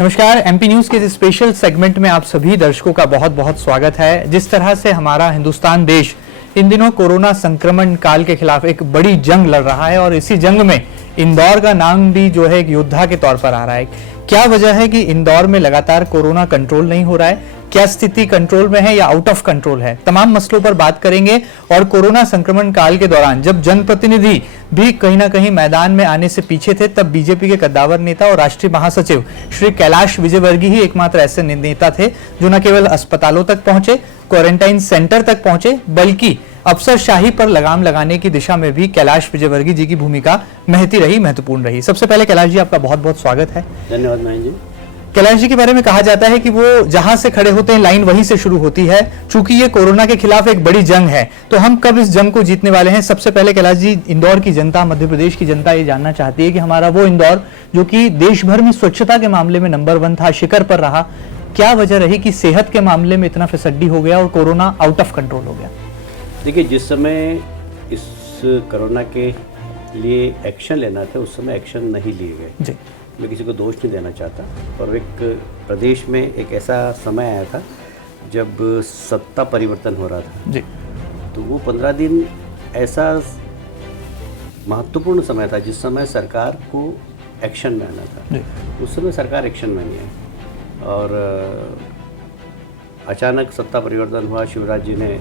नमस्कार। MP news के इस स्पेशल सेगमेंट में आप सभी दर्शकों का बहुत बहुत स्वागत है। जिस तरह से हमारा हिंदुस्तान देश इन दिनों कोरोना संक्रमण काल के खिलाफ एक बड़ी जंग लड़ रहा है और इसी जंग में इंदौर का नाम भी जो है एक योद्धा के तौर पर आ रहा है। क्या वजह है कि इंदौर में लगातार कोरोना कंट्रोल नहीं हो रहा है? क्या स्थिति कंट्रोल में है या आउट ऑफ कंट्रोल है? तमाम मसलों पर बात करेंगे। और कोरोना संक्रमण काल के दौरान जब जनप्रतिनिधि भी कहीं ना कहीं मैदान में आने से पीछे थे, तब बीजेपी के कद्दावर नेता और राष्ट्रीय महासचिव श्री कैलाश विजयवर्गीय ही एकमात्र ऐसे नेता थे जो न केवल अस्पतालों तक पहुंचे, क्वारंटाइन सेंटर तक पहुंचे, बल्कि अफसरशाही पर लगाम लगाने की दिशा में भी कैलाश विजयवर्गीय जी की भूमिका महत्वपूर्ण रही। सबसे पहले कैलाश जी, आपका बहुत बहुत स्वागत है। धन्यवाद महेंद्र जी। कैलाश जी के बारे में कहा जाता है कि वो जहां से खड़े होते हैं लाइन वहीं से शुरू होती है। चूंकि ये कोरोना के खिलाफ एक बड़ी जंग है, तो हम कब इस जंग को जीतने वाले हैं? सबसे पहले कैलाश जी, इंदौर की जनता, मध्य प्रदेश की जनता ये जानना चाहती है कि हमारा वो इंदौर जो कि देश भर में स्वच्छता के मामले में नंबर 1 था, शिखर पर रहा, क्या वजह रही कि सेहत के मामले में इतना फिसड्डी हो गया और कोरोना आउट ऑफ कंट्रोल हो गया? देखिए, जिस समय इस कोरोना के लिए एक्शन लेना था उस समय एक्शन नहीं लिए गए जी। मैं किसी को दोष नहीं देना चाहता, और एक प्रदेश में एक ऐसा समय आया था जब सत्ता परिवर्तन हो रहा था जी। तो वो 15 दिन ऐसा महत्वपूर्ण समय था जिस समय सरकार को एक्शन में आना था जी। उस समय सरकार एक्शन में नहीं आई और अचानक सत्ता परिवर्तन हुआ। शिवराज जी ने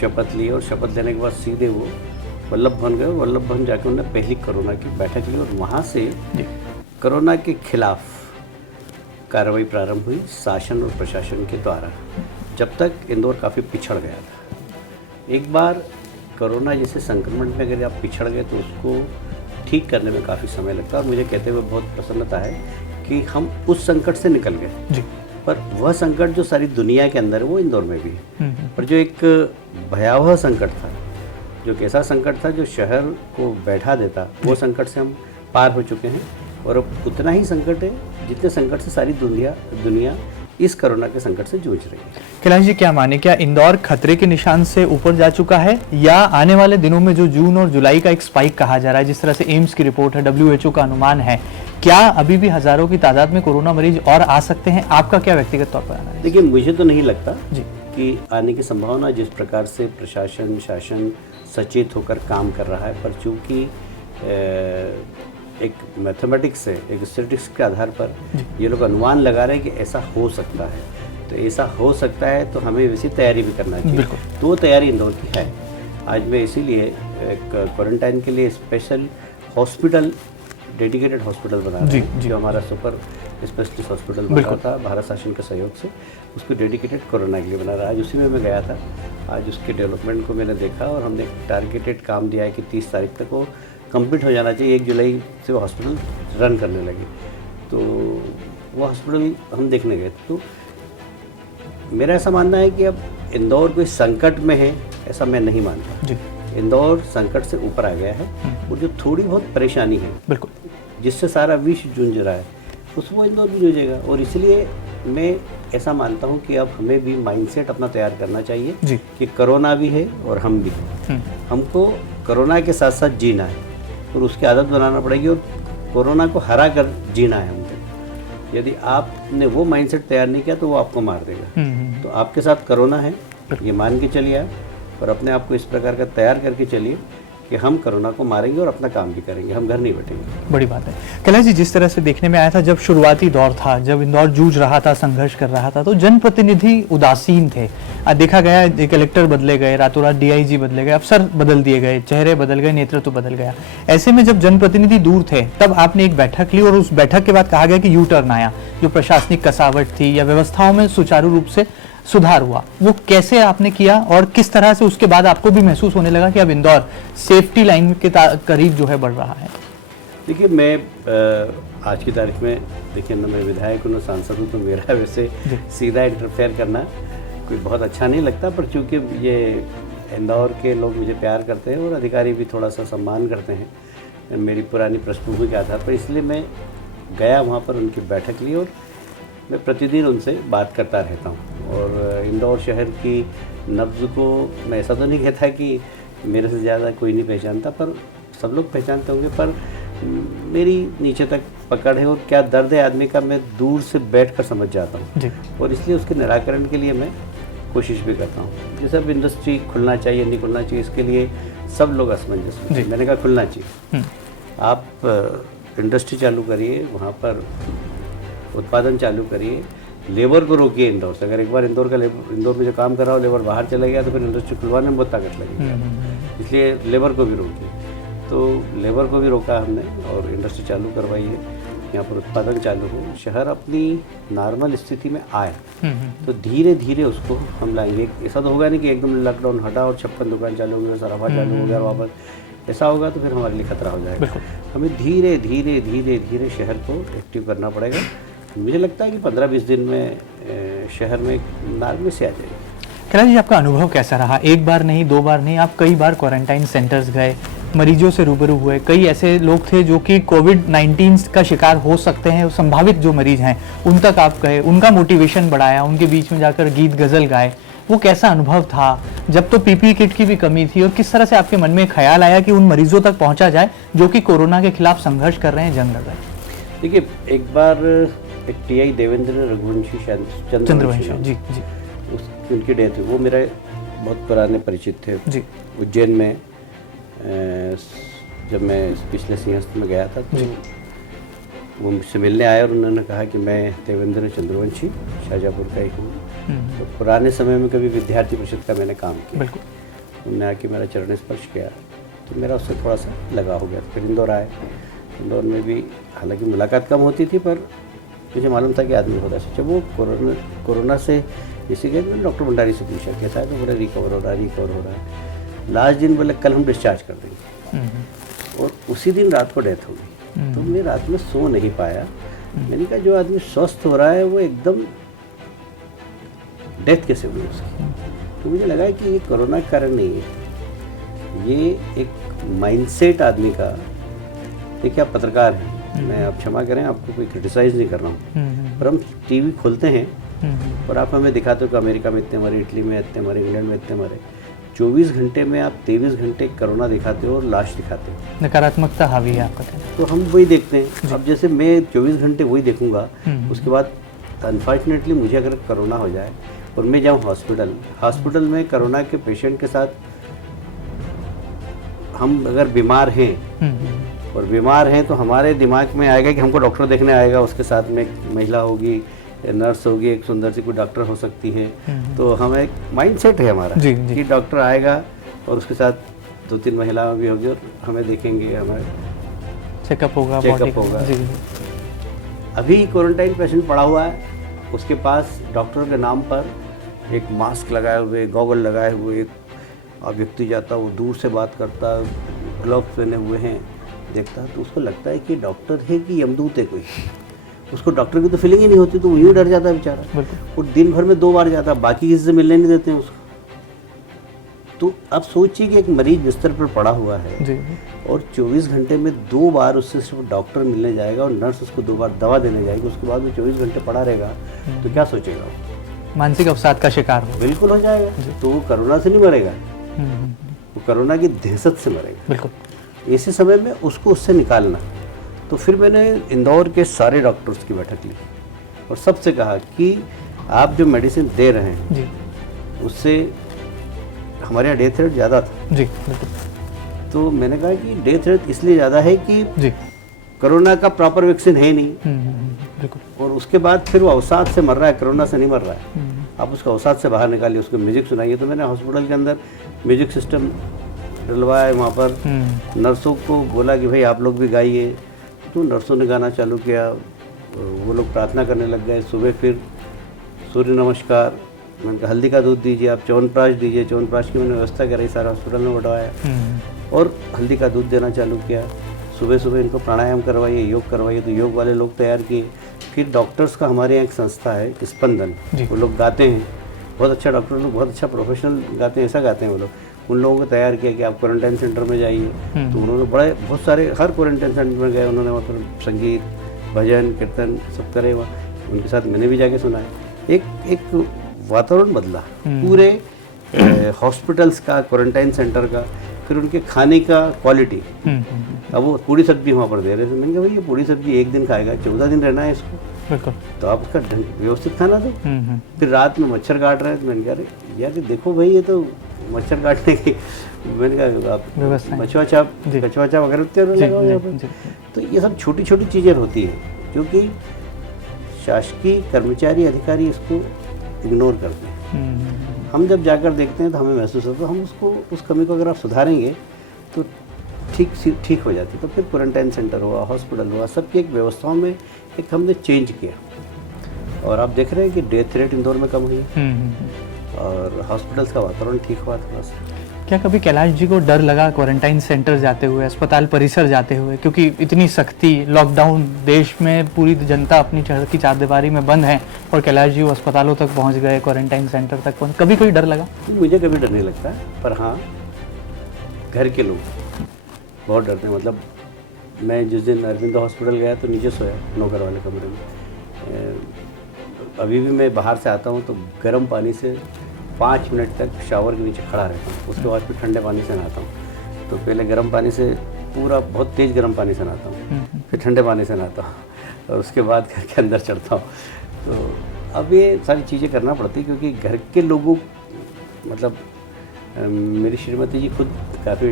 शपथ ली और शपथ लेने के बाद सीधे वो वल्लभ भवन गए। वल्लभ भवन जाकर उन्होंने पहली कोरोना की बैठक ली और वहाँ से कोरोना के खिलाफ कार्रवाई प्रारंभ हुई शासन और प्रशासन के द्वारा। जब तक इंदौर काफ़ी पिछड़ गया था। एक बार कोरोना जैसे संक्रमण में अगर आप पिछड़ गए तो उसको ठीक करने में काफ़ी समय लगता है, और मुझे कहते हुए बहुत प्रसन्नता है कि हम उस संकट से निकल गए जी। पर वह संकट जो सारी दुनिया के अंदर है वो इंदौर में भी है। पर जो एक भयावह संकट था, जो एक ऐसा संकट था जो शहर को बैठा देता, वो संकट से हम पार हो चुके हैं। और अब उतना ही संकट है जितने संकट से सारी दुनिया इस कोरोना के संकट से जूझ रही है। कैलाश जी, क्या माने, क्या इंदौर खतरे के निशान से ऊपर जा चुका है, या आने वाले दिनों में जो जून और जुलाई का एक स्पाइक कहा जा रहा है, जिस तरह से एम्स की रिपोर्ट है, WHO का अनुमान है, क्या अभी भी हजारों की तादाद में कोरोना मरीज और आ सकते हैं? आपका क्या व्यक्तिगत तौर पर आना है? देखिए, मुझे तो नहीं लगता जी कि आने की संभावना, जिस प्रकार से प्रशासन शासन सचेत होकर काम कर रहा है। पर चूँकि एक मैथमेटिक्स से, एक स्टैटिस्टिक्स के आधार पर ये लोग अनुमान लगा रहे हैं कि ऐसा हो सकता है, तो ऐसा हो सकता है तो हमें वैसी तैयारी भी करना चाहिए। तो वो तैयारी इंदौर की है। आज मैं इसीलिए एक क्वारंटाइन के लिए स्पेशल हॉस्पिटल, डेडिकेटेड हॉस्पिटल बना रहा है, जो हमारा सुपर स्पेशलिस्ट हॉस्पिटल बना था भारत शासन के सहयोग से, उसको डेडिकेटेड कोरोना के लिए बना रहा है। आज उसी में मैं गया था। आज उसके डेवलपमेंट को मैंने देखा और हमने टारगेटेड काम दिया है कि 30 तारीख तक वो कंप्लीट हो जाना चाहिए। 1 जुलाई से वो हॉस्पिटल रन करने लगे। तो वो हॉस्पिटल हम देखने गए थे। तो मेरा ऐसा मानना है कि अब इंदौर कोई संकट में है, ऐसा मैं नहीं मानता जी। इंदौर संकट से ऊपर आ गया है और जो थोड़ी बहुत परेशानी है बिल्कुल जिससे सारा विश्व जूझ रहा है, उसको इंदौर भी जूझेगा। और इसलिए मैं ऐसा मानता हूँ कि अब हमें भी माइंडसेट अपना तैयार करना चाहिए जी। कि कोरोना भी है और हम भी हैं। हमको कोरोना के साथ साथ जीना है और उसकी आदत बनाना पड़ेगी और कोरोना को हरा कर जीना है हमको। यदि आपने वो माइंडसेट तैयार नहीं किया तो वो आपको मार देगा। तो आपके साथ कोरोना है, ये मान के चलिए आप, और अपने आप को इस प्रकार का तैयार करके चलिए कि हम कोरोना को मारेंगे और अपना काम भी करेंगे, हम घर नहीं बैठेंगे। बड़ी बात है। कैलाश जी, जिस तरह से देखने में आया था, जब शुरुआती दौर था, जब इंदौर जूझ रहा था, संघर्ष कर रहा था, तो जनप्रतिनिधि उदासीन थे। देखा गया कलेक्टर बदले गए, रातों रात DIG बदले गए, अफसर बदल दिए गए, चेहरे बदल गए, नेतृत्व बदल गया। ऐसे में जब जनप्रतिनिधि दूर थे, तब आपने एक बैठक ली और उस बैठक के बाद कहा गया कि यू टर्न आया। जो प्रशासनिक कसावट थी या व्यवस्थाओं में सुचारू रूप से सुधार हुआ, वो कैसे आपने किया और किस तरह से उसके बाद आपको भी महसूस होने लगा कि अब इंदौर सेफ्टी लाइन के करीब जो है बढ़ रहा है? देखिए, मैं आज की तारीख में, देखिए, न मैं विधायक हूँ न सांसद हूँ, तो मेरा वैसे सीधा इंटरफेयर करना कोई बहुत अच्छा नहीं लगता। पर चूँकि ये इंदौर के लोग मुझे प्यार करते हैं और अधिकारी भी थोड़ा सा सम्मान करते हैं मेरी पुरानी पृष्ठभूमि के आधार पर, इसलिए मैं गया वहाँ पर, उनकी बैठक ली और मैं प्रतिदिन उनसे बात करता रहता हूँ। और इंदौर शहर की नब्ज़ को मैं ऐसा तो नहीं कहता कि मेरे से ज़्यादा कोई नहीं पहचानता, पर सब लोग पहचानते होंगे। पर मेरी नीचे तक पकड़ है और क्या दर्द है आदमी का, मैं दूर से बैठकर समझ जाता हूँ और इसलिए उसके निराकरण के लिए मैं कोशिश भी करता हूँ। जैसे अब इंडस्ट्री खुलना चाहिए नहीं खुलना चाहिए, इसके लिए सब लोग असमंजस में, मैंने कहा खुलना चाहिए। आप इंडस्ट्री चालू करिए, वहाँ पर उत्पादन चालू करिए, लेबर को रोकिए इंदौर से। अगर एक बार इंदौर में जो काम कर रहा हो लेबर बाहर चला गया तो फिर इंडस्ट्री खुलवाने में बहुत ताकत लगेगी, इसलिए लेबर को भी रोकिए। तो लेबर को भी रोका हमने और इंडस्ट्री चालू करवाई है, यहाँ पर उत्पादन चालू हो, शहर अपनी नॉर्मल स्थिति में आए तो धीरे धीरे उसको हम लाएंगे। ऐसा तो होगा नहीं कि एकदम लॉकडाउन हटा और 56 दुकान चालू हो गया, सराफा चालू हो गया वापस, ऐसा होगा तो फिर हमारे लिए खतरा हो जाएगा। हमें धीरे धीरे धीरे धीरे शहर को एक्टिव करना पड़ेगा। मुझे लगता है कि 15-20 दिन में शहर में नॉर्मल से आ जाएगी। कैलाश जी, आपका अनुभव कैसा रहा? एक बार नहीं, 2 बार नहीं, आप कई बार क्वारंटाइन सेंटर्स गए, मरीजों से रूबरू हुए, कई ऐसे लोग थे जो कि कोविड-19 का शिकार हो सकते हैं, संभावित जो मरीज हैं उन तक आप गए, उनका मोटिवेशन बढ़ाया, उनके बीच में जाकर गीत गज़ल गाए, वो कैसा अनुभव था? जब तो पीपीई किट की भी कमी थी, और किस तरह से आपके मन में ख्याल आया कि उन मरीजों तक पहुंचा जाए जो कि कोरोना के खिलाफ संघर्ष कर रहे हैं, जंग लड़ रहे हैं? देखिए, एक बार एक टीआई देवेंद्र रघुवंशी चंद्रवंशी जी, उनकी डेथ हुई। वो मेरे बहुत पुराने परिचित थे जी। उज्जैन में जब मैं पिछले सिंहस्थ में गया था तो वो मुझसे मिलने आए और उन्होंने कहा कि मैं देवेंद्र चंद्रवंशी शाहजहाँपुर का ही हूँ। तो पुराने समय में कभी विद्यार्थी परिषद का मैंने काम किया, उन्होंने आके मेरा चरण स्पर्श किया तो मेरा उससे थोड़ा सा लगा हो गया। फिर इंदौर आए, इंदौर में भी हालांकि मुलाकात कम होती थी पर मुझे मालूम था कि आदमी होता है। जब वो कोरोना से इसी के मैंने डॉक्टर भंडारी से पूछा कैसा है, तो बोले रिकवर हो रहा है। लास्ट दिन बोले कल हम डिस्चार्ज कर देंगे और उसी दिन रात को डेथ हो गई। तो मैं रात में सो नहीं पाया। मैंने कहा जो आदमी स्वस्थ हो रहा है वो एकदम डेथ कैसे हुई उसकी? तो मुझे लगा कि ये कोरोना के कारण नहीं है, ये एक माइंडसेट आदमी का। देखिए आप पत्रकार हैं, मैं आप क्षमा करें, आपको कोई क्रिटिसाइज नहीं कर रहा हूँ, पर हम टीवी खोलते हैं और आप हमें दिखाते हो कि अमेरिका में इतने मरे, इटली में इतने मरे, इंग्लैंड में इतने मरे। 24 घंटे में आप 23 घंटे कोरोना दिखाते हो और लाश दिखाते हो, नकारात्मकता हावी है आपका कहना। तो हम वही देखते हैं। अब जैसे मैं 24 घंटे वही देखूंगा, उसके बाद अनफॉर्चुनेटली मुझे अगर कोरोना हो जाए और मैं जाऊँ हॉस्पिटल में कोरोना के पेशेंट के साथ, हम अगर बीमार हैं और बीमार हैं तो हमारे दिमाग में आएगा कि हमको डॉक्टर देखने आएगा, उसके साथ में एक महिला होगी, नर्स होगी, एक सुंदर सी कोई डॉक्टर हो सकती है। तो हम एक माइंडसेट है हमारा कि डॉक्टर आएगा और उसके साथ 2-3 महिलाएं भी होगी और हमें देखेंगे, हमें चेकअप होगा। अभी क्वारंटाइन पेशेंट पड़ा हुआ है, उसके पास डॉक्टर के नाम पर एक मास्क लगाए हुए, गॉगल लगाए हुए एक व्यक्ति जाता, वो दूर से बात करता, ग्लव्स पहने हुए हैं, देखता तो उसको लगता है कि डॉक्टर है कि यमदूत है कोई। उसको डॉक्टर की तो फीलिंग ही नहीं होती, तो वो यूँ डर जाता है बेचारा। वो दिन भर में 2 बार जाता, बाकी किसी से मिलने नहीं देते हैं उसको। तो अब सोचिए कि एक मरीज बिस्तर पर पड़ा हुआ है और 24 घंटे में 2 बार उससे सिर्फ डॉक्टर मिलने जाएगा और नर्स उसको 2 बार दवा देने जाएगी, उसके बाद वो 24 घंटे पड़ा रहेगा, तो क्या सोचेगा? मानसिक अवसाद का शिकार हो, बिल्कुल हो जाएगा। तो वो कोरोना से नहीं मरेगा, वो कोरोना की दहशत से मरेगा। बिल्कुल। ऐसे समय में उसको उससे निकालना। तो फिर मैंने इंदौर के सारे डॉक्टर्स की बैठक ली और सबसे कहा कि आप जो मेडिसिन दे रहे हैं उससे हमारे यहाँ डेथ रेट ज़्यादा था जी। तो मैंने कहा कि डेथ रेट इसलिए ज़्यादा है कि कोरोना का प्रॉपर वैक्सीन है नहीं, और उसके बाद फिर वो अवसाद से मर रहा है, कोरोना से नहीं मर रहा है। आप उसको अवसाद से बाहर निकालिए, उसको म्यूजिक सुनाइए। तो मैंने हॉस्पिटल के अंदर म्यूजिक सिस्टम डलवाया, वहाँ पर नर्सों को बोला कि भाई आप लोग भी गाइए। तो नर्सों ने गाना चालू किया, वो लोग प्रार्थना करने लग गए। सुबह फिर सूर्य नमस्कार, मैंने कहा हल्दी का दूध दीजिए, आप च्यवनप्राश दीजिए। च्यवनप्राश की मैंने व्यवस्था करी, सारा हॉस्पिटल में बंटवाया और हल्दी का दूध देना चालू किया। सुबह सुबह इनको प्राणायाम करवाइए, योग करवाइए। तो योग वाले लोग तैयार किए। फिर डॉक्टर्स का हमारे यहाँ एक संस्था है स्पंदन, वो लोग गाते हैं, बहुत अच्छा डॉक्टर लोग, बहुत अच्छा प्रोफेशनल गाते हैं, ऐसा गाते हैं वो लोग। उन लोगों को तैयार किया कि आप क्वारंटाइन सेंटर में जाइए। तो उन्होंने बहुत सारे हर क्वारंटाइन सेंटर में गए, उन्होंने मतलब संगीत, भजन, कीर्तन सब करे हुआ, उनके साथ मैंने भी जाके सुना है। एक वातावरण बदला पूरे हॉस्पिटल्स का, क्वारंटाइन सेंटर का। फिर उनके खाने का क्वालिटी, अब वो पूरी सब्जी वहाँ पर दे रहे थे। मैंने कहा भाई ये पूरी सब्जी एक दिन खाएगा, 14 दिन रहना है इसको, बिल्कुल, तो आप उसका व्यवस्थित खाना दो। फिर रात में मच्छर काट रहे हैं, तो मैंने कहा अरे यार देखो भाई ये तो मच्छर काटने की, मैंने कहा आप कछुआ छाप अगरबत्ती लगाओ यहाँ पर। तो ये सब छोटी छोटी चीज़ें होती हैं जो कि शासकीय कर्मचारी अधिकारी इसको इग्नोर करते हैं। हम जब जाकर देखते हैं तो हमें महसूस होता है हम उसको, उस कमी को अगर आप सुधारेंगे तो ठीक हो जाती। तो फिर क्वारंटाइन सेंटर हुआ, हॉस्पिटल हुआ, सबकी एक व्यवस्थाओं में एक हमने चेंज किया, और आप देख रहे हैं कि डेथ रेट इंदौर में कम हुई है और हॉस्पिटल्स का वातावरण ठीक हुआ थोड़ा सा। क्या कभी कैलाश जी को डर लगा क्वारंटाइन सेंटर जाते हुए, अस्पताल परिसर जाते हुए, क्योंकि इतनी सख्ती, लॉकडाउन, देश में पूरी जनता अपनी की चारदीवारी में बंद है और कैलाश जी वो अस्पतालों तक पहुंच गए, क्वारंटाइन सेंटर तक पहुंच, कभी कोई डर लगा? मुझे कभी डर नहीं लगता, पर हाँ घर के लोग बहुत डरते हैं। मतलब मैं जिस दिन अरविंद हॉस्पिटल गया तो नीचे सोया नौकर वाले कमरे में। अभी भी मैं बाहर से आता हूँ तो गर्म पानी से 5 मिनट तक शावर के नीचे खड़ा रहता हूँ, उसके बाद फिर ठंडे पानी से नहाता हूँ। तो पहले गर्म पानी से पूरा बहुत तेज़ गर्म पानी से नहाता हूँ, फिर ठंडे पानी से नहाता हूँ और उसके बाद घर के अंदर चढ़ता हूँ। तो अब ये सारी चीज़ें करना पड़ती क्योंकि घर के लोगों, मतलब मेरी श्रीमती जी खुद काफ़ी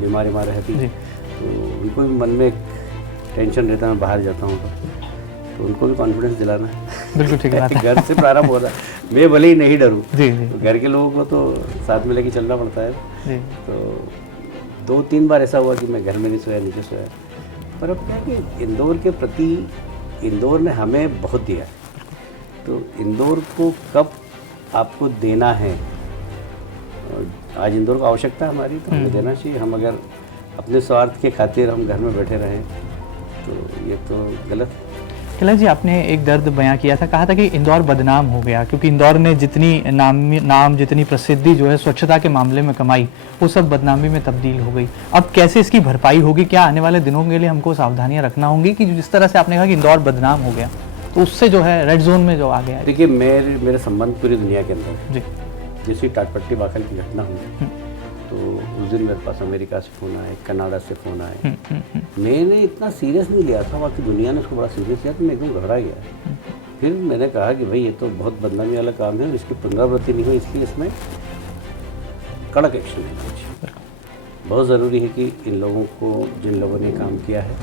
बीमार रहती है, तो उनको भी मन में एक टेंशन रहता है। मैं बाहर जाता हूँ तो उनको भी कॉन्फिडेंस दिलाना है। बिल्कुल ठीक बात है। घर से प्रारंभ हो रहा है। मैं भले ही नहीं डरूँ, तो घर के लोगों को तो साथ में लेके चलना पड़ता है। तो 2-3 बार ऐसा हुआ कि मैं घर में नहीं सोया, नीचे सोया। पर अब क्या कि इंदौर के प्रति, इंदौर ने हमें बहुत दिया है, तो इंदौर को कब आपको देना है, आज इंदौर को आवश्यकता है हमारी, तो हमें देना चाहिए। हम अगर अपने स्वार्थ के खातिर हम घर में बैठे रहें तो ये तो गलत है। कैलाश जी, आपने एक दर्द बयां किया था, कहा था कि इंदौर बदनाम हो गया क्योंकि इंदौर ने जितनी नाम जितनी प्रसिद्धि जो है स्वच्छता के मामले में कमाई, वो सब बदनामी में तब्दील हो गई। अब कैसे इसकी भरपाई होगी? क्या आने वाले दिनों के लिए हमको सावधानियां रखना होंगी कि जिस तरह से आपने कहा कि इंदौर बदनाम हो गया, तो उससे जो है रेड जोन में जो आ गया है? देखिए, मेरे संबंध पूरी दुनिया के अंदर जी। जैसी टाटपट्टी बाखल की घटना हुई तो उस दिन मेरे पास अमेरिका से फ़ोन आए, कनाडा से फ़ोन आए। मैंने इतना सीरियस नहीं लिया था, बाकी दुनिया ने उसको बड़ा सीरियस लिया, तो मैं एकदम घबरा गया। फिर मैंने कहा कि भाई ये तो बहुत बदनामी वाला काम है और इसकी पुनरावृत्ति नहीं हुई, इसलिए इसमें कड़क एक्शन लेना चाहिए। बहुत ज़रूरी है कि इन लोगों को, जिन लोगों ने काम किया है,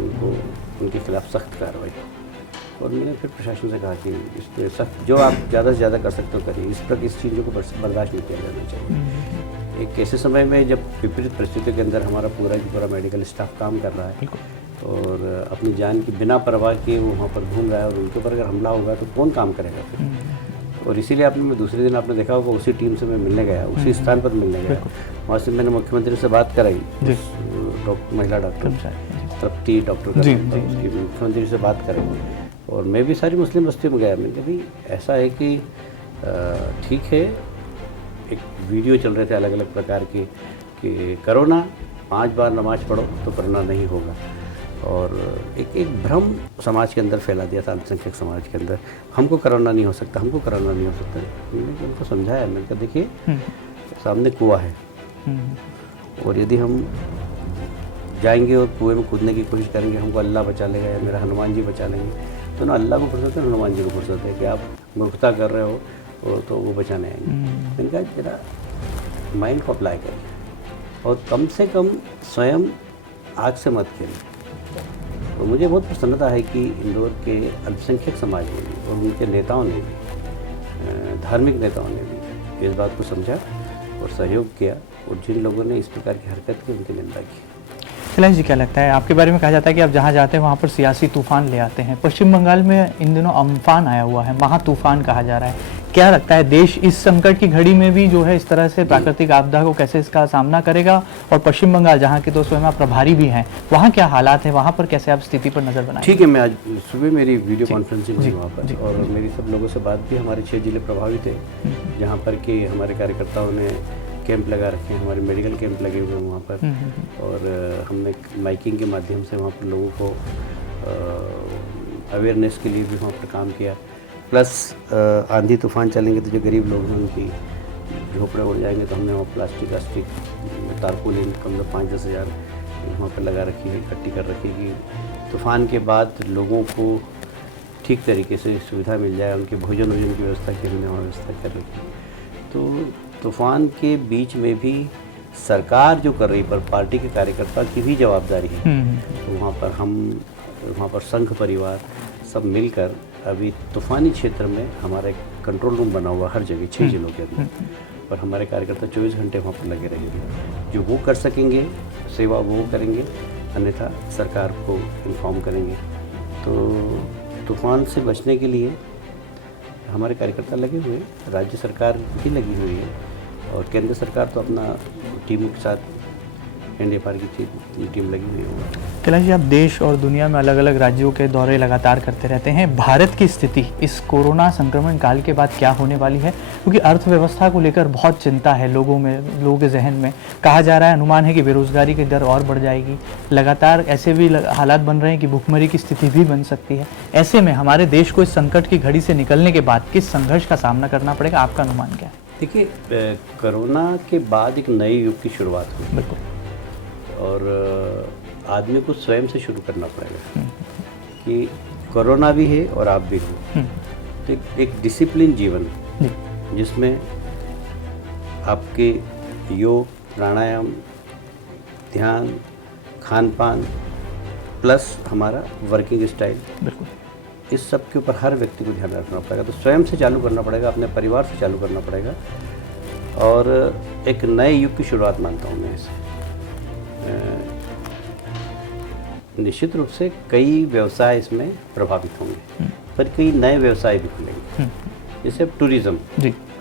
उनको उनके खिलाफ सख्त कार्रवाई हो। और मैंने फिर प्रशासन से कहा कि इस पर सख्त, जो आप ज़्यादा से ज़्यादा कर सकते हो करिए, इस चीज़ों को बर्दाश्त नहीं किया जाना चाहिए। एक ऐसे समय में जब विपरीत परिस्थितियों के अंदर हमारा पूरा मेडिकल स्टाफ काम कर रहा है और अपनी जान की बिना परवाह किए वो वहाँ पर घूम रहा है और उनके ऊपर अगर हमला होगा तो कौन काम करेगा फिर? और इसीलिए मैं दूसरे दिन आपने देखा होगा उसी टीम से मैं मिलने गया, उसी स्थान पर मिलने गया। वहाँ से मैंने मुख्यमंत्री से बात कराई, महिला डॉक्टर तृप्ति डॉक्टर, मुख्यमंत्री से बात कराई। और मैं भी सारी मुस्लिम बस्तियों में गया। मैंने कहा भाई ऐसा है कि ठीक है, एक वीडियो चल रहे थे अलग अलग प्रकार की कि करो ना, 5 बार नमाज पढ़ो तो कोरोना नहीं होगा। और एक भ्रम समाज के अंदर फैला दिया था, अल्पसंख्यक समाज के अंदर, हमको कोरोना नहीं हो सकता, हमको कोरोना नहीं हो सकता। मैंने उनको समझाया, मैंने कहा देखिए सामने कुआं है और यदि हम जाएंगे और कुएं में कूदने की कोशिश करेंगे, हमको अल्लाह बचा लेगा या मेरा हनुमान जी बचा लेंगे, तो ना अल्लाह को फुर्सत है, हनुमान जी को फुर्सत है कि आप मूर्खता कर रहे हो तो वो बचाने आएंगे। मैंने कहा जरा माइंड को अप्लाई करिए और कम से कम स्वयं आग से मत खेलें। तो मुझे बहुत प्रसन्नता है कि इंदौर के अल्पसंख्यक समाज ने भी और उनके नेताओं ने भी, धार्मिक नेताओं ने भी इस बात को समझा और सहयोग किया, और जिन लोगों ने इस प्रकार की हरकत की उनकी निंदा की। कैलाश जी, क्या लगता है, आपके बारे में कहा जाता है कि आप जहाँ जाते हैं वहाँ पर सियासी तूफान ले आते हैं। पश्चिम बंगाल में इन दिनों अम्फान आया हुआ है, महा तूफान कहा जा रहा है। क्या लगता है देश इस संकट की घड़ी में भी जो है इस तरह से प्राकृतिक आपदा को कैसे इसका सामना करेगा? और पश्चिम बंगाल जहाँ के तो स्वयं आप प्रभारी भी हैं, वहाँ क्या हालात है, वहाँ पर कैसे आप स्थिति पर नजर बनाएं? ठीक है, मैं आज सुबह मेरी वीडियो कॉन्फ्रेंसिंग हुई वहाँ पर और मेरी सब लोगों से बात भी। हमारे 6 जिले प्रभावित थे जहाँ पर कि हमारे कार्यकर्ताओं ने कैंप लगा रखे हैं, हमारे मेडिकल कैंप लगे हुए हैं वहाँ पर, और हमने माइकिंग के माध्यम से वहाँ पर लोगों को अवेयरनेस के लिए भी वहाँ पर काम किया। प्लस आंधी तूफान चलेंगे तो जो गरीब लोग हैं उनकी झोपड़े उड़ जाएंगे तो हमने वहाँ प्लास्टिक तारपोलिन कम से 5-10 हज़ार वहाँ पर लगा रखी है, इकट्ठी कर रखी है कि तूफ़ान के बाद लोगों को ठीक तरीके से सुविधा मिल जाए, उनके भोजन की व्यवस्था की हमने वहाँ व्यवस्था कर रखी है। तो तूफ़ान के बीच में भी सरकार जो कर रही पर पार्टी के कार्यकर्ता की भी जवाबदारी है। तो वहाँ पर संघ परिवार सब मिलकर अभी तूफ़ानी क्षेत्र में हमारा एक कंट्रोल रूम बना हुआ हर जगह 6 जिलों के अंदर, पर हमारे कार्यकर्ता 24 घंटे वहाँ पर लगे रहेंगे। जो वो कर सकेंगे सेवा वो करेंगे, अन्यथा सरकार को इन्फॉर्म करेंगे। तो तूफ़ान से बचने के लिए हमारे कार्यकर्ता लगे हुए हैं, राज्य सरकार भी लगी हुई है और केंद्र सरकार तो अपना टीम के साथ NDFR की टीम लगी हुई है। कैलाश जी, आप देश और दुनिया में अलग अलग राज्यों के दौरे लगातार करते रहते हैं। भारत की स्थिति इस कोरोना संक्रमण काल के बाद क्या होने वाली है? क्योंकि अर्थव्यवस्था को लेकर बहुत चिंता है लोगों के जहन में। कहा जा रहा है, अनुमान है कि बेरोजगारी की दर और बढ़ जाएगी। लगातार ऐसे भी हालात बन रहे हैं कि भुखमरी की स्थिति भी बन सकती है। ऐसे में हमारे देश को इस संकट की घड़ी से निकलने के बाद किस संघर्ष का सामना करना पड़ेगा, आपका अनुमान क्या है? देखिए, कोरोना के बाद एक नए युग की शुरुआत हुई। बिल्कुल। और आदमी को स्वयं से शुरू करना पड़ेगा कि कोरोना भी है और आप भी हो। तो एक डिसिप्लिन जीवन जिसमें आपके योग, प्राणायाम, ध्यान, खान पान प्लस हमारा वर्किंग स्टाइल, बिल्कुल इस सब के ऊपर हर व्यक्ति को ध्यान रखना पड़ेगा। तो स्वयं से चालू करना पड़ेगा, अपने परिवार से चालू करना पड़ेगा और एक नए युग की शुरुआत मानता हूँ मैं इसे। निश्चित रूप से कई व्यवसाय इसमें प्रभावित होंगे, पर कई नए व्यवसाय भी खुलेंगे। जैसे अब टूरिज़्म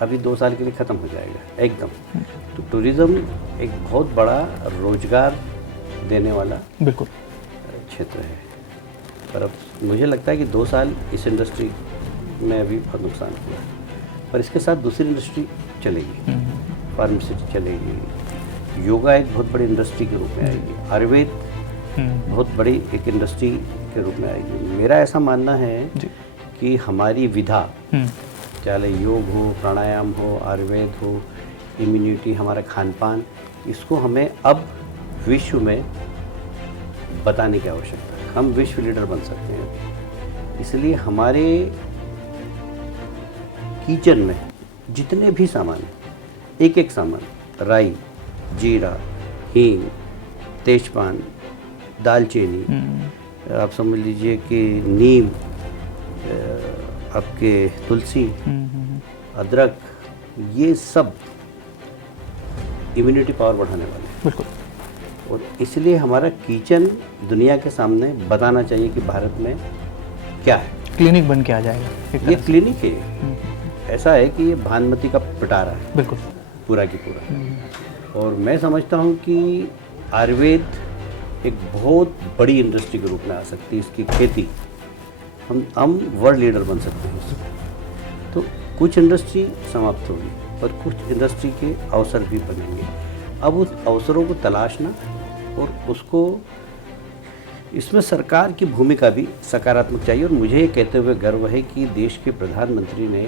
अभी 2 साल के लिए ख़त्म हो जाएगा एकदम। तो टूरिज़्म एक बहुत बड़ा रोजगार देने वाला बिल्कुल क्षेत्र है, पर अब मुझे लगता है कि 2 साल इस इंडस्ट्री में अभी बहुत नुकसान हुआ है, पर इसके साथ दूसरी इंडस्ट्री चलेगी, फार्मेसी चलेगी, योगा एक बहुत बड़ी इंडस्ट्री के रूप में आएगी, आयुर्वेद बहुत बड़ी एक इंडस्ट्री के रूप में आएगी। मेरा ऐसा मानना है कि हमारी विधा, चाहे योग हो, प्राणायाम हो, आयुर्वेद हो, इम्यूनिटी, हमारा खान पान, इसको हमें अब विश्व में बताने की आवश्यकता है। हम विश्व लीडर बन सकते हैं। इसलिए हमारे किचन में जितने भी सामान हैं, एक एक सामान, राई, जीरा, हींग, तेजपान, दालचीनी, आप समझ लीजिए कि नीम, आपके तुलसी, अदरक, ये सब इम्यूनिटी पावर बढ़ाने वाले हैं। बिल्कुल। और इसलिए हमारा किचन दुनिया के सामने बताना चाहिए कि भारत में क्या है। क्लिनिक बन के आ जाएगा। ये क्लिनिक है, ऐसा है कि ये भानुमति का पिटारा है। बिल्कुल। पूरा की पूरा। और मैं समझता हूँ कि आयुर्वेद एक बहुत बड़ी इंडस्ट्री के रूप में आ सकती है। इसकी खेती हम वर्ल्ड लीडर बन सकते हैं इसमें। तो कुछ इंडस्ट्री समाप्त होगी और कुछ इंडस्ट्री के अवसर भी बनेंगे। अब उस अवसरों को तलाशना और उसको, इसमें सरकार की भूमिका भी सकारात्मक चाहिए। और मुझे ये कहते हुए गर्व है कि देश के प्रधानमंत्री ने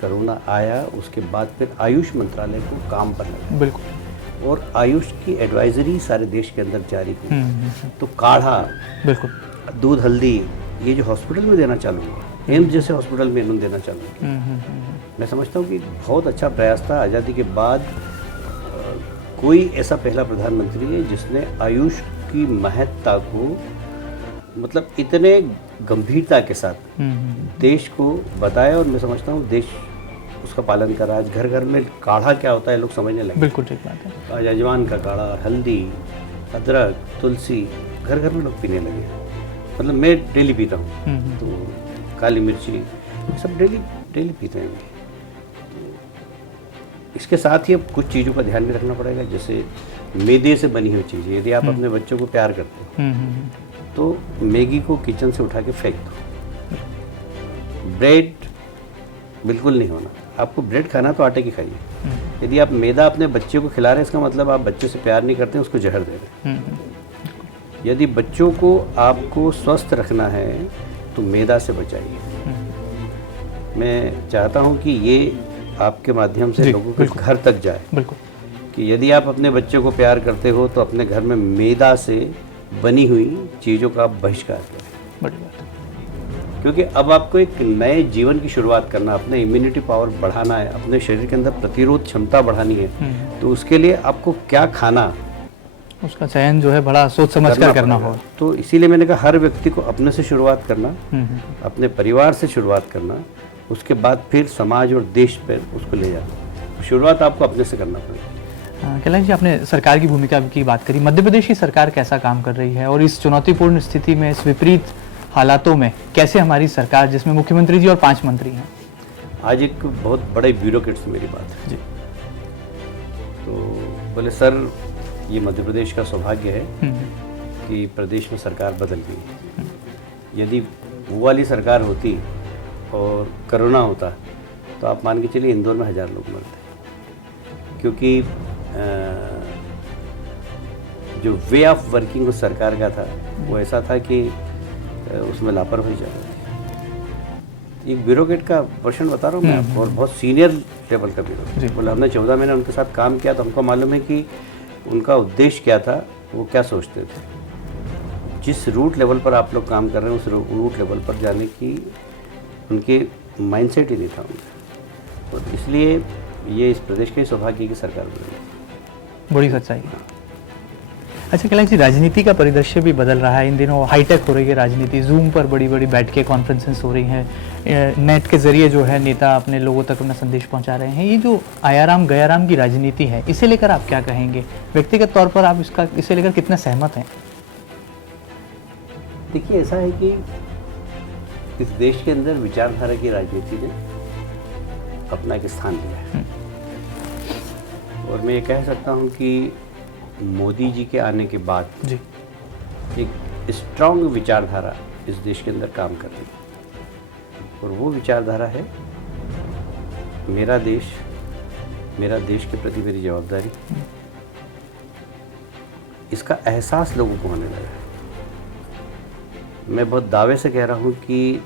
कोरोना आया उसके बाद फिर आयुष मंत्रालय को काम पर लगाया। बिल्कुल। और आयुष की एडवाइजरी सारे देश के अंदर जारी हुई। तो काढ़ा, बिल्कुल, दूध, हल्दी, ये जो हॉस्पिटल में देना चालू हुआ, एम्स जैसे हॉस्पिटल में इन्होंने देना चालू किया। मैं समझता हूँ कि बहुत अच्छा प्रयास था। आज़ादी के बाद कोई ऐसा पहला प्रधानमंत्री है जिसने आयुष की महत्ता को मतलब इतने गंभीरता के साथ देश को बताया। और मैं समझता हूँ देश उसका पालन कर रहा है। आज घर घर में काढ़ा क्या होता है लोग समझने लगे। बिल्कुल ठीक बात है। आज अजवाइन का काढ़ा, हल्दी, अदरक, तुलसी घर घर में लोग पीने लगे। मतलब मैं डेली पीता हूँ। तो काली मिर्ची, ये सब डेली पीते हैं। तो इसके साथ ही अब कुछ चीज़ों का ध्यान भी रखना पड़ेगा। जैसे मैदे से बनी हुई चीज़ें, यदि आप अपने बच्चों को प्यार करते हो तो मैगी को किचन से उठा के फेंक दो। ब्रेड बिल्कुल नहीं होना। आपको ब्रेड खाना तो आटे की खाइए। यदि आप मैदा अपने बच्चे को खिला रहे हैं, इसका मतलब आप बच्चे से प्यार नहीं करते हैं, उसको जहर दे रहे हैं। यदि बच्चों को आपको स्वस्थ रखना है तो मैदा से बचाइए। मैं चाहता हूं कि ये आपके माध्यम से जी, लोगों के बिल्कुल। घर तक जाए बिल्कुल। कि यदि आप अपने बच्चों को प्यार करते हो तो अपने घर में मैदा से बनी हुई चीज़ों का बहिष्कार करें, बड़ी बात है। क्योंकि अब आपको एक नए जीवन की शुरुआत करना, अपने इम्यूनिटी पावर बढ़ाना है, अपने शरीर के अंदर प्रतिरोध क्षमता बढ़ानी है, तो उसके लिए आपको क्या खाना उसका चयन जो है बड़ा सोच समझ कर करना पड़ेगा। होगा। तो इसीलिए मैंने कहा हर व्यक्ति को अपने से शुरुआत करना, अपने परिवार से शुरुआत करना, उसके बाद फिर समाज और देश पर उसको ले जाना। शुरुआत आपको अपने से करना पड़ेगा। कैलाश जी, आपने सरकार की भूमिका की बात करी। मध्य प्रदेश की सरकार कैसा काम कर रही है और इस चुनौतीपूर्ण स्थिति में, इस विपरीत हालातों में कैसे हमारी सरकार, जिसमें मुख्यमंत्री जी और 5 मंत्री हैं? आज एक बहुत बड़े ब्यूरोक्रेट से मेरी बात है जी। तो बोले सर ये मध्य प्रदेश का सौभाग्य है कि प्रदेश में सरकार बदल गई। यदि वो वाली सरकार होती और कोरोना होता तो आप मान के चलिए इंदौर में 1000 लोग मरते, क्योंकि जो वे ऑफ वर्किंग उस सरकार का था वो ऐसा था कि उसमें लापरवाही चल रही थी। एक ब्यूरोक्रेट का वर्षन बता रहा हूँ मैं आपको, और बहुत सीनियर लेवल का ब्यूरोक्रेट। बोला हमने 14 महीने उनके साथ काम किया तो हमको मालूम है कि उनका उद्देश्य क्या था, वो क्या सोचते थे। जिस रूट लेवल पर आप लोग काम कर रहे हैं उस रूट लेवल पर जाने की उनके माइंडसेट ही नहीं था उनका, और इसलिए ये इस प्रदेश के सौभाग्य की सरकार बनी। बड़ी सच्चाई है। अच्छा कैलाश जी, राजनीति का परिदृश्य भी बदल रहा है। इन दिनों हाईटेक हो रही है राजनीति, जूम पर बड़ी बड़ी बैठकें, कॉन्फ्रेंसेस हो रही हैं, नेट के जरिए जो है नेता अपने लोगों तक अपना संदेश पहुंचा रहे हैं। ये जो आयाराम गयाराम की राजनीति है, इसे लेकर आप क्या कहेंगे? व्यक्तिगत तौर पर आप इसे लेकर कितना सहमत हैं? देखिए ऐसा है कि इस देश के अंदर विचारधारा की राजनीति ने अपना एक स्थान लिया है, और मैं ये कह सकता हूँ कि मोदी जी के आने के बाद जी एक स्ट्रांग विचारधारा इस देश के अंदर काम कर रही है, और वो विचारधारा है मेरा देश के प्रति मेरी जवाबदारी। इसका एहसास लोगों को होने लगा है। मैं बहुत दावे से कह रहा हूँ कि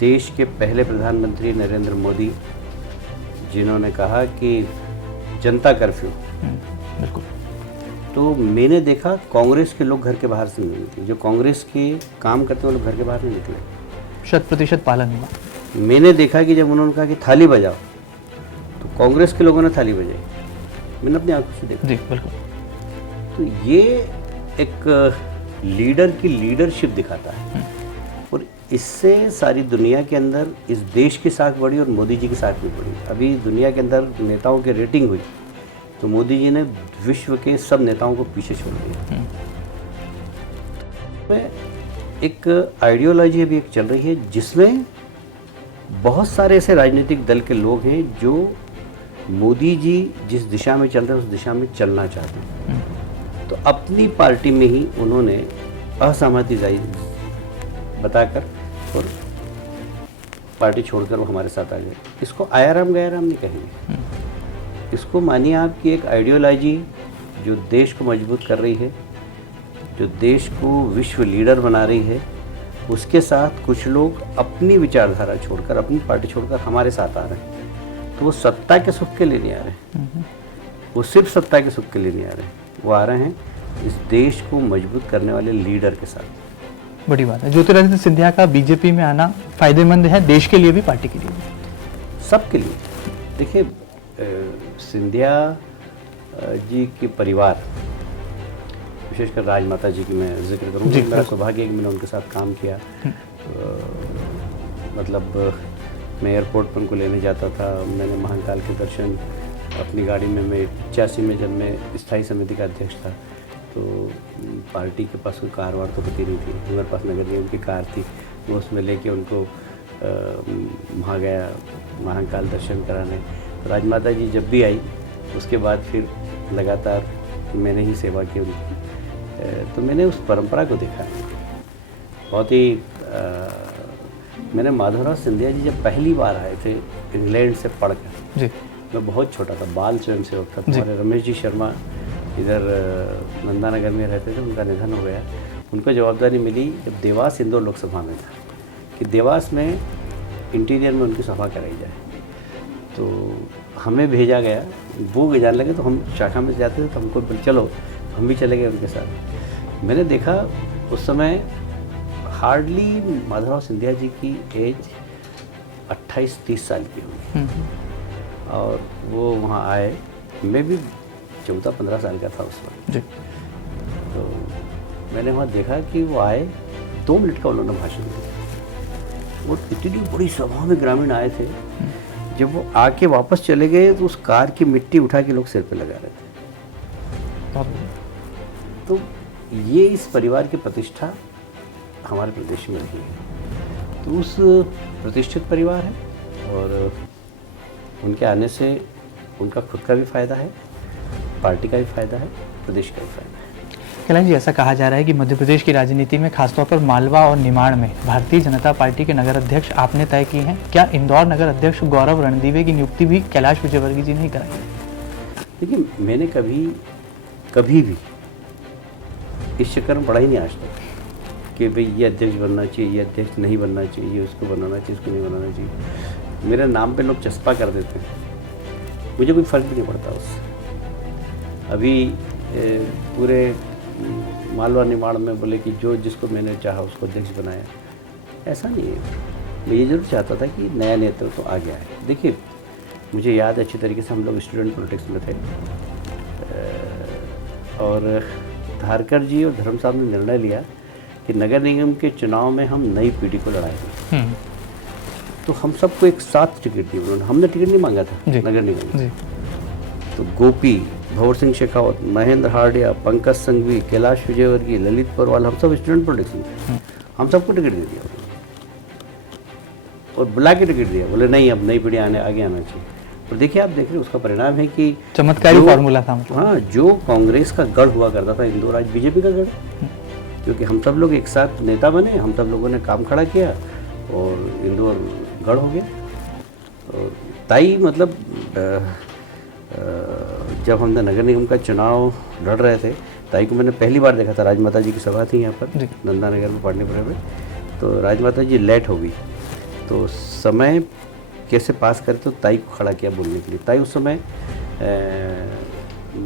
देश के पहले प्रधानमंत्री नरेंद्र मोदी, जिन्होंने कहा कि जनता कर्फ्यू, बिल्कुल, तो मैंने देखा कांग्रेस के लोग घर के बाहर से नहीं निकले। जो कांग्रेस के काम करते हैं वो लोग घर के बाहर नहीं निकले। 100% पालन हुआ। मैंने देखा कि जब उन्होंने कहा कि थाली बजाओ तो कांग्रेस के लोगों ने थाली बजाई। मैंने अपनी आंखों से देखा। जी बिल्कुल। तो ये एक लीडर की लीडरशिप दिखाता है, और इससे सारी दुनिया के अंदर इस देश की साख बढ़ी और मोदी जी की साख भी बढ़ी। अभी दुनिया के अंदर नेताओं की रेटिंग हुई तो मोदी जी ने विश्व के सब नेताओं को पीछे छोड़ दिया। में एक आइडियोलॉजी अभी एक चल रही है जिसमें बहुत सारे ऐसे राजनीतिक दल के लोग हैं जो मोदी जी जिस दिशा में चल रहे हैं उस दिशा में चलना चाहते हैं। तो अपनी पार्टी में ही उन्होंने असहमति बताकर और पार्टी छोड़कर वो हमारे साथ आ गए। इसको आयाराम गयाराम नहीं कहेंगे, इसको मानिए आपकी एक आइडियोलॉजी जो देश को मजबूत कर रही है, जो देश को विश्व लीडर बना रही है। उसके साथ कुछ लोग अपनी विचारधारा छोड़कर, अपनी पार्टी छोड़कर हमारे साथ आ रहे हैं। तो वो सत्ता के सुख के लिए नहीं आ रहे, वो सिर्फ सत्ता के सुख के लिए नहीं आ रहे, वो आ रहे हैं इस देश को मजबूत करने वाले लीडर के साथ। बड़ी बात है। ज्योतिरादित्य सिंधिया का बीजेपी में आना फायदेमंद है, देश के लिए भी, पार्टी के लिए भी, सबके लिए। देखिए सिंधिया जी के परिवार, विशेषकर राजमाता जी की मैं जिक्र करूँ, मेरा सौभाग्य है कि मैंने उनके साथ काम किया। मतलब मैं एयरपोर्ट पर उनको लेने जाता था, मैंने महाकाल के दर्शन अपनी गाड़ी में, मैं 85 में जब मैं स्थायी समिति का अध्यक्ष था तो पार्टी के पास कोई कार वार तो होती नहीं थी, हमारे पास नगर निगम की कार थी, वो उसमें लेके उनको वहाँ गया महाकाल दर्शन कराने। राजमाता जी जब भी आई उसके बाद फिर लगातार मैंने ही सेवा की उनकी। तो मैंने उस परंपरा को देखा बहुत ही। मैंने माधवराव सिंधिया जी जब पहली बार आए थे इंग्लैंड से पढ़कर, मैं बहुत छोटा था, बाल स्वयं सेवक था। हमारे रमेश जी शर्मा इधर नंदानगर में रहते थे, उनका निधन हो गया। उनको जवाबदारी मिली जब देवास इंदौर लोकसभा में था कि देवास में इंटीरियर में उनकी सभा कराई जाए। तो हमें भेजा गया, वो जाने लगे तो हम शाखा में जाते थे तो हमको बोले चलो हम भी चले गए उनके साथ। मैंने देखा उस समय हार्डली माधवराव सिंधिया जी की एज 28-30 साल की होगी और वो वहाँ आए, मैं भी 14-15 साल का था उस वक्त। तो मैंने वहाँ देखा कि वो आए, 2 मिनट का उन्होंने भाषण दिया। वो इतनी बड़ी सभा में ग्रामीण आए थे, जब वो आके वापस चले गए तो उस कार की मिट्टी उठा के लोग सिर पे लगा रहे थे। तो ये इस परिवार की प्रतिष्ठा हमारे प्रदेश में रही है। तो उस प्रतिष्ठित परिवार है और उनके आने से उनका खुद का भी फायदा है, पार्टी का भी फायदा है, प्रदेश का भी फायदा है। कैलाश जी, ऐसा कहा जा रहा है कि मध्य प्रदेश की राजनीति में खासतौर पर मालवा और निमाड़ में भारतीय जनता पार्टी के नगर अध्यक्ष आपने तय किए हैं। क्या इंदौर नगर अध्यक्ष गौरव रणदीवे की नियुक्ति भी कैलाश विजयवर्गीय जी ने कराई है? देखिए, मैंने कभी भी इस चक्कर में पड़ा ही नहीं आज तक कि भाई ये अध्यक्ष बनना चाहिए, ये अध्यक्ष नहीं बनना चाहिए, उसको बनाना चाहिए, उसको नहीं बनाना चाहिए। मेरे नाम पे लोग चस्पा कर देते हैं, मुझे कोई फ़र्क भी नहीं पड़ता उससे। अभी पूरे मालवा निमाड़ में बोले कि जो जिसको मैंने चाहा उसको अध्यक्ष बनाया, ऐसा नहीं है। मैं ये जरूर चाहता था कि नया नेतृत्व तो आ गया है। देखिए, मुझे याद है अच्छी तरीके से हम लोग स्टूडेंट पॉलिटिक्स में थे और धारकर जी और धर्म साहब ने निर्णय लिया कि नगर निगम के चुनाव में हम नई पीढ़ी को लड़ाएंगे। तो हम सबको एक साथ टिकट दी उन्होंने, हमने टिकट नहीं मांगा था नगर निगम में। तो गोपी, भंवर सिंह शेखावत, महेंद्र हार्डिया, पंकज संघवी, कैलाश विजयवर्गीय, ललित पौरवाल, हम सब स्टूडेंट पॉलिटिक्स में, हम सबको टिकट दे दिया और बुला के टिकट दिया। बोले नहीं, अब नई पीढ़ी आगे आना चाहिए। और देखिए, आप देख रहे हैं उसका परिणाम है कि चमत्कारी फॉर्मूला था। हाँ, जो कांग्रेस का गढ़ हुआ करता था इंदौर, आज बीजेपी का गढ़, क्योंकि हम सब लोग एक साथ नेता बने, हम सब लोगों ने काम खड़ा किया और इंदौर गढ़ हो गया। और ताई मतलब जब हमने नगर निगम का चुनाव लड़ रहे थे, ताई को मैंने पहली बार देखा था। राजमाता जी की सभा थी यहाँ पर नंदा नगर में, पाटनीपुरा में। तो राजमाता जी लेट हो गई, तो समय कैसे पास करे तो ताई को खड़ा किया बोलने के लिए। ताई उस समय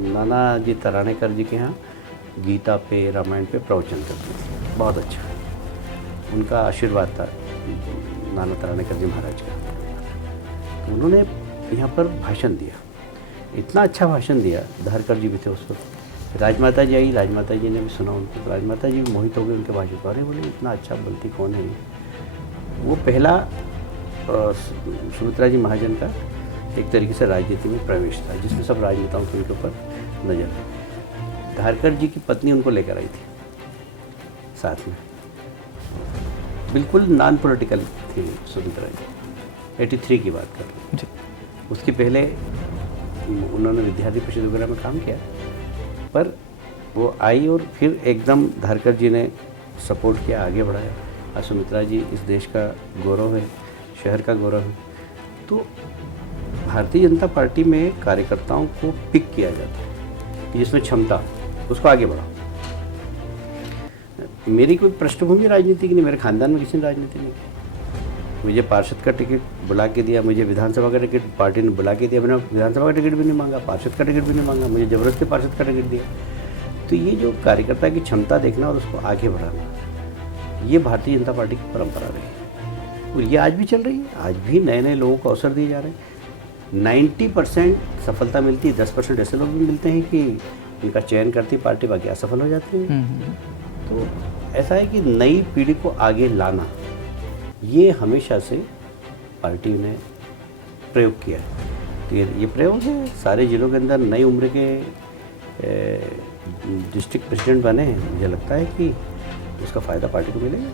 नाना जी तरानेकर जी के यहाँ गीता पे, रामायण पे प्रवचन करते थे, बहुत अच्छा उनका आशीर्वाद था नाना तरानेकर जी महाराज का। तो उन्होंने यहाँ पर भाषण दिया, इतना अच्छा भाषण दिया। धारकर जी भी थे उस वक्त, राजमाता जी आई, राजमाता जी ने भी सुना उनको, तो राजमाता जी भी मोहित हो गए उनके भाषण पर। अरे बोले, इतना अच्छा बोलती कौन है ये? वो पहला सुमित्रा जी महाजन का एक तरीके से राजनीति में प्रवेश था, जिसमें सब राजनेताओं के उनके ऊपर नजर है। धारकर जी की पत्नी उनको लेकर आई थी साथ में, बिल्कुल नॉन पॉलिटिकल थी सुमित्रा जी। 83 की बात कर रहे हैं। उसके पहले उन्होंने विद्यार्थी परिषद वगैरह में काम किया, पर वो आई और फिर एकदम धारकर जी ने सपोर्ट किया, आगे बढ़ाया। और सुमित्रा जी इस देश का गौरव है, शहर का गौरव है। तो भारतीय जनता पार्टी में कार्यकर्ताओं को पिक किया जाता है कि जिसमें क्षमता, उसको आगे बढ़ाओ। मेरी कोई पृष्ठभूमि राजनीति की नहीं, मेरे खानदान में किसी ने राजनीति नहीं की। मुझे पार्षद का टिकट बुला के दिया, मुझे विधानसभा का टिकट पार्टी ने बुला के दिया, मैंने विधानसभा का टिकट भी नहीं मांगा, पार्षद का टिकट भी नहीं मांगा, मुझे जबरदस्ती पार्षद का टिकट दिया। तो ये जो कार्यकर्ता की क्षमता देखना और उसको आगे बढ़ाना, ये भारतीय जनता पार्टी की परंपरा रही है और ये आज भी चल रही है। आज भी नए नए लोगों को अवसर दिए जा रहे हैं। 90% सफलता मिलती है, 10% ऐसे लोग भी मिलते हैं कि इनका चयन करती पार्टी, बाकी असफल हो जाते हैं। तो ऐसा है कि नई पीढ़ी को आगे लाना, ये हमेशा से पार्टी ने प्रयोग किया है। तो ये प्रयोग है, सारे जिलों के अंदर नई उम्र के डिस्ट्रिक्ट प्रेसिडेंट बने हैं। मुझे लगता है कि उसका फ़ायदा पार्टी को मिलेगा।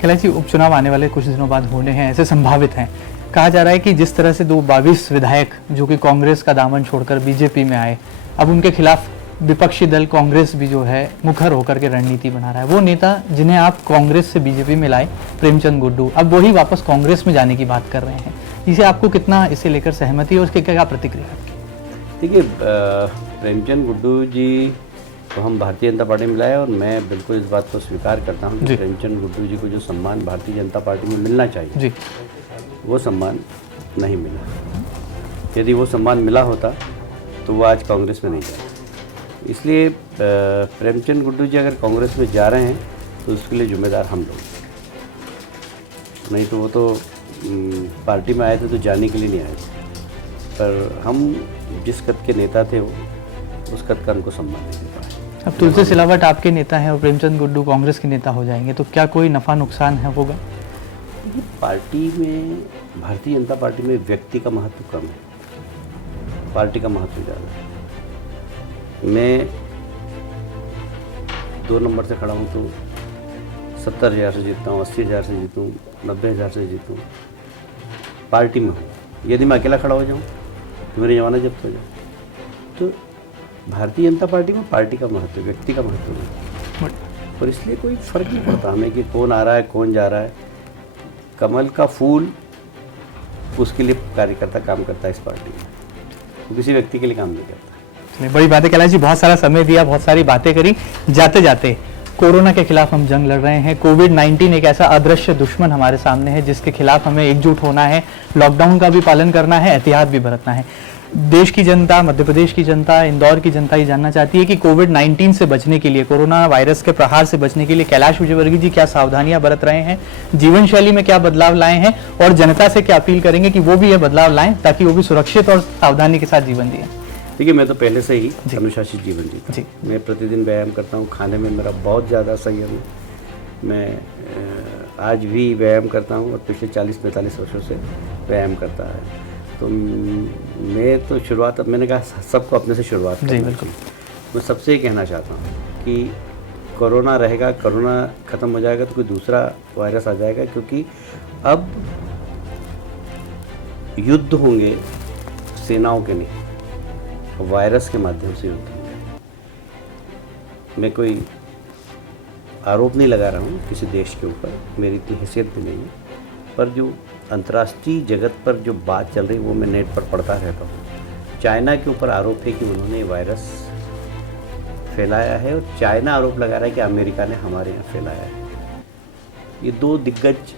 कैलाश जी, उपचुनाव आने वाले कुछ दिनों बाद होने हैं, ऐसे संभावित हैं। कहा जा रहा है कि जिस तरह से 22 विधायक जो कि कांग्रेस का दामन छोड़कर बीजेपी में आए, अब उनके खिलाफ विपक्षी दल कांग्रेस भी जो है मुखर होकर के रणनीति बना रहा है। वो नेता जिन्हें आप कांग्रेस से बीजेपी में लाए, प्रेमचंद गुड्डू, अब वही वापस कांग्रेस में जाने की बात कर रहे हैं। इसे आपको कितना इसे लेकर सहमति है, उसकी क्या प्रतिक्रिया आपकी? देखिए, प्रेमचंद गुड्डू जी तो हम भारतीय जनता पार्टी में लाए और मैं बिल्कुल इस बात को स्वीकार करता हूँ कि प्रेमचंद गुड्डू जी को जो सम्मान भारतीय जनता पार्टी में मिलना चाहिए, वो सम्मान नहीं मिला। यदि वो सम्मान मिला होता तो वो आज कांग्रेस में नहीं जाता। इसलिए प्रेमचंद गुड्डू जी अगर कांग्रेस में जा रहे हैं तो उसके लिए जिम्मेदार हम लोग, नहीं तो वो तो पार्टी में आए थे तो जाने के लिए नहीं आए थे। पर हम जिस कद के नेता थे वो उस कद का उनको सम्मान नहीं दे पाए। अब तुलसी सिलावट आपके नेता हैं और प्रेमचंद गुड्डू कांग्रेस के नेता हो जाएंगे तो क्या कोई नफा नुकसान है होगा? पार्टी में, भारतीय जनता पार्टी में व्यक्ति का महत्व कम है, पार्टी का महत्व ज़्यादा है। मैं 2 नंबर से खड़ा हूँ तो 70,000 से जीतता हूँ, 80,000 से जीतूँ, 90,000 से जीतूँ, पार्टी में हूँ। यदि मैं अकेला खड़ा हो जाऊँ तो मेरी जमानत जब्त हो जाए। तो भारतीय जनता पार्टी में पार्टी का महत्व, व्यक्ति का महत्व नहीं, और इसलिए कोई फर्क नहीं पड़ता हमें कि कौन आ रहा है कौन जा रहा है। कमल का फूल उसके लिए कार्यकर्ता काम करता है इस पार्टी में, वो किसी व्यक्ति के लिए काम नहीं करता। बड़ी बातें कैलाश जी, बहुत सारा समय दिया, बहुत सारी बातें करी। जाते जाते कोरोना के खिलाफ हम जंग लड़ रहे हैं। कोविड-19 एक ऐसा अदृश्य दुश्मन हमारे सामने है जिसके खिलाफ हमें एकजुट होना है, लॉकडाउन का भी पालन करना है, एहतियात भी बरतना है। देश की जनता, मध्य प्रदेश की जनता, इंदौर की जनता ये जानना चाहती है कि कोविड-19 से बचने के लिए, कोरोना वायरस के प्रहार से बचने के लिए कैलाश विजयवर्गीय जी क्या सावधानियां बरत रहे हैं, जीवन शैली में क्या बदलाव लाए हैं और जनता से क्या अपील करेंगे कि वो भी ये बदलाव लाएं ताकि वो भी सुरक्षित और सावधानी के साथ जीवन जिएं। देखिए, मैं तो पहले से ही अनुशासित जीवन जीता जी। मैं प्रतिदिन व्यायाम करता हूँ, खाने में मेरा बहुत ज़्यादा संयम है। मैं आज भी व्यायाम करता हूँ और पिछले 40-45 वर्षों से व्यायाम करता है। तो मैं तो शुरुआत, मैंने कहा सबको अपने से शुरुआत करनी चाहिए। मैं सबसे ये कहना चाहता हूँ कि कोरोना रहेगा, कोरोना ख़त्म हो जाएगा तो कोई दूसरा वायरस आ जाएगा, क्योंकि अब युद्ध होंगे सेनाओं के नहीं, वायरस के माध्यम से युद्ध होंगे। मैं कोई आरोप नहीं लगा रहा हूँ किसी देश के ऊपर, मेरी इतनी हैसियत भी नहीं है, पर जो अंतर्राष्ट्रीय जगत पर जो बात चल रही है वो मैं नेट पर पढ़ता रहता हूँ। चाइना के ऊपर आरोप है कि उन्होंने वायरस फैलाया है और चाइना आरोप लगा रहा है कि अमेरिका ने हमारे यहाँ फैलाया है। ये 2 दिग्गज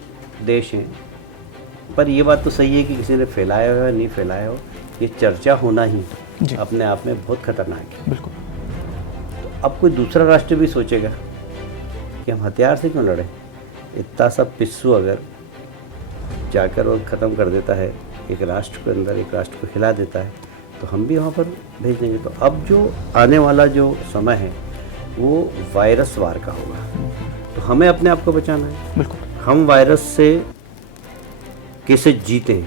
देश हैं, पर ये बात तो सही है कि किसी ने फैलाया हो या नहीं फैलाया हो, ये चर्चा होना ही अपने आप में बहुत खतरनाक है। बिल्कुल। तो अब कोई दूसरा राष्ट्र भी सोचेगा कि हम हथियार से क्यों लड़े। इतना सा पिस्सू अगर जाकर और ख़त्म कर देता है एक राष्ट्र के अंदर, एक राष्ट्र को हिला देता है, तो हम भी वहाँ पर भेज देंगे। तो अब जो आने वाला जो समय है वो वायरस वार का होगा, तो हमें अपने आप को बचाना है। बिल्कुल। हम वायरस से कैसे जीते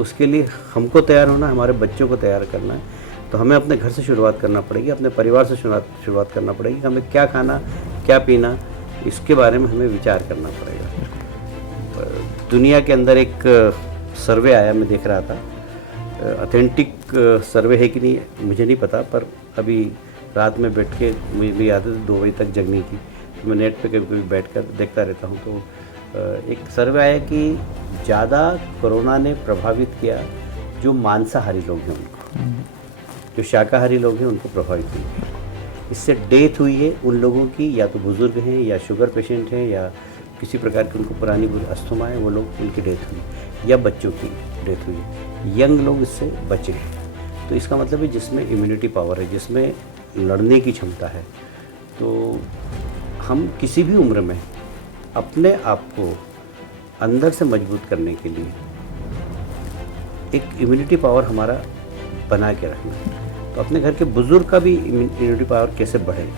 उसके लिए हमको तैयार होना है, हमारे बच्चों को तैयार करना है। तो हमें अपने घर से शुरुआत करना पड़ेगी, अपने परिवार से शुरुआत करना पड़ेगी। हमें क्या खाना, क्या पीना, इसके बारे में हमें विचार करना पड़ेगा। दुनिया के अंदर एक सर्वे आया, मैं देख रहा था, ऑथेंटिक सर्वे है कि नहीं मुझे नहीं पता, पर अभी रात में बैठ के मुझे भी आदत है 2 बजे तक जगने की, तो मैं नेट पे कभी कभी बैठ कर देखता रहता हूँ। तो एक सर्वे आया कि ज़्यादा कोरोना ने प्रभावित किया जो मांसाहारी लोग हैं उनको, जो शाकाहारी लोग हैं उनको प्रभावित हुई। इससे डेथ हुई है उन लोगों की, या तो बुज़ुर्ग हैं या शुगर पेशेंट हैं या किसी प्रकार की उनको पुरानी अस्थमा है, वो लोग, उनकी डेथ हुई, या बच्चों की डेथ हुई। यंग लोग इससे बचे हैं। तो इसका मतलब है जिसमें इम्यूनिटी पावर है, जिसमें लड़ने की क्षमता है, तो हम किसी भी उम्र में अपने आप को अंदर से मजबूत करने के लिए एक इम्यूनिटी पावर हमारा बना के रखना। तो अपने घर के बुज़ुर्ग का भी इम्यूनिटी पावर कैसे बढ़े,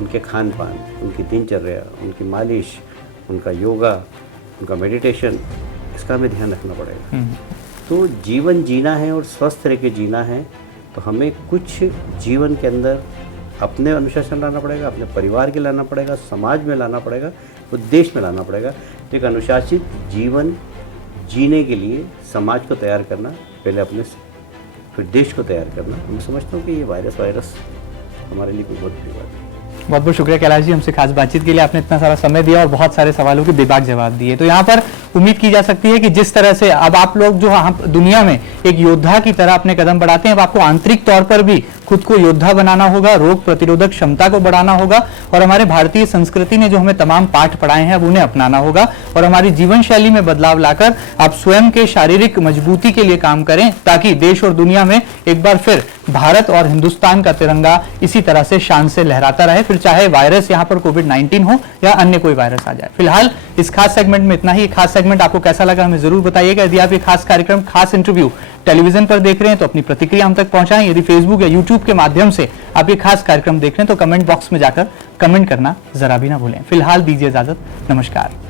उनके खान पान, उनकी दिनचर्या, उनकी मालिश, उनका योगा, उनका मेडिटेशन, इसका हमें ध्यान रखना पड़ेगा। तो जीवन जीना है और स्वस्थ रह के जीना है, तो हमें कुछ जीवन के अंदर अपने अनुशासन लाना पड़ेगा, अपने परिवार के लाना पड़ेगा, समाज में लाना पड़ेगा, तो देश में लाना पड़ेगा। तो एक अनुशासित जीवन जीने के लिए समाज को तैयार करना पहले अपने से, फिर देश को तैयार करना। मैं समझता हूँ कि ये वायरस हमारे लिए कोई बहुत बड़ी बात है। बहुत बहुत शुक्रिया कैलाश जी, हमसे खास बातचीत के लिए। आपने इतना सारा समय दिया और बहुत सारे सवालों के बेबाक जवाब दिए। तो यहाँ पर उम्मीद की जा सकती है कि जिस तरह से अब आप लोग जो दुनिया में एक योद्धा की तरह अपने कदम बढ़ाते हैं, अब आपको आंतरिक तौर पर भी खुद को योद्धा बनाना होगा, रोग प्रतिरोधक क्षमता को बढ़ाना होगा और हमारे भारतीय संस्कृति ने जो हमें तमाम पाठ पढ़ाए हैं अब उन्हें अपनाना होगा और हमारी जीवन शैली में बदलाव लाकर आप स्वयं के शारीरिक मजबूती के लिए काम करें ताकि देश और दुनिया में एक बार फिर भारत और हिंदुस्तान का तिरंगा इसी तरह से शान से लहराता रहे, फिर चाहे वायरस यहाँ पर कोविड-19 हो या अन्य कोई वायरस आ जाए। फिलहाल इस खास सेगमेंट में इतना ही। खास सेगमेंट आपको कैसा लगा हमें जरूर बताइएगा। यदि आप ये खास कार्यक्रम, खास इंटरव्यू टेलीविजन पर देख रहे हैं तो अपनी प्रतिक्रिया हम तक पहुंचाएं। यदि फेसबुक या यूट्यूब के माध्यम से आप ये खास कार्यक्रम देख रहे हैं तो कमेंट बॉक्स में जाकर कमेंट करना जरा भी ना भूलें। फिलहाल दीजिए इजाजत, नमस्कार।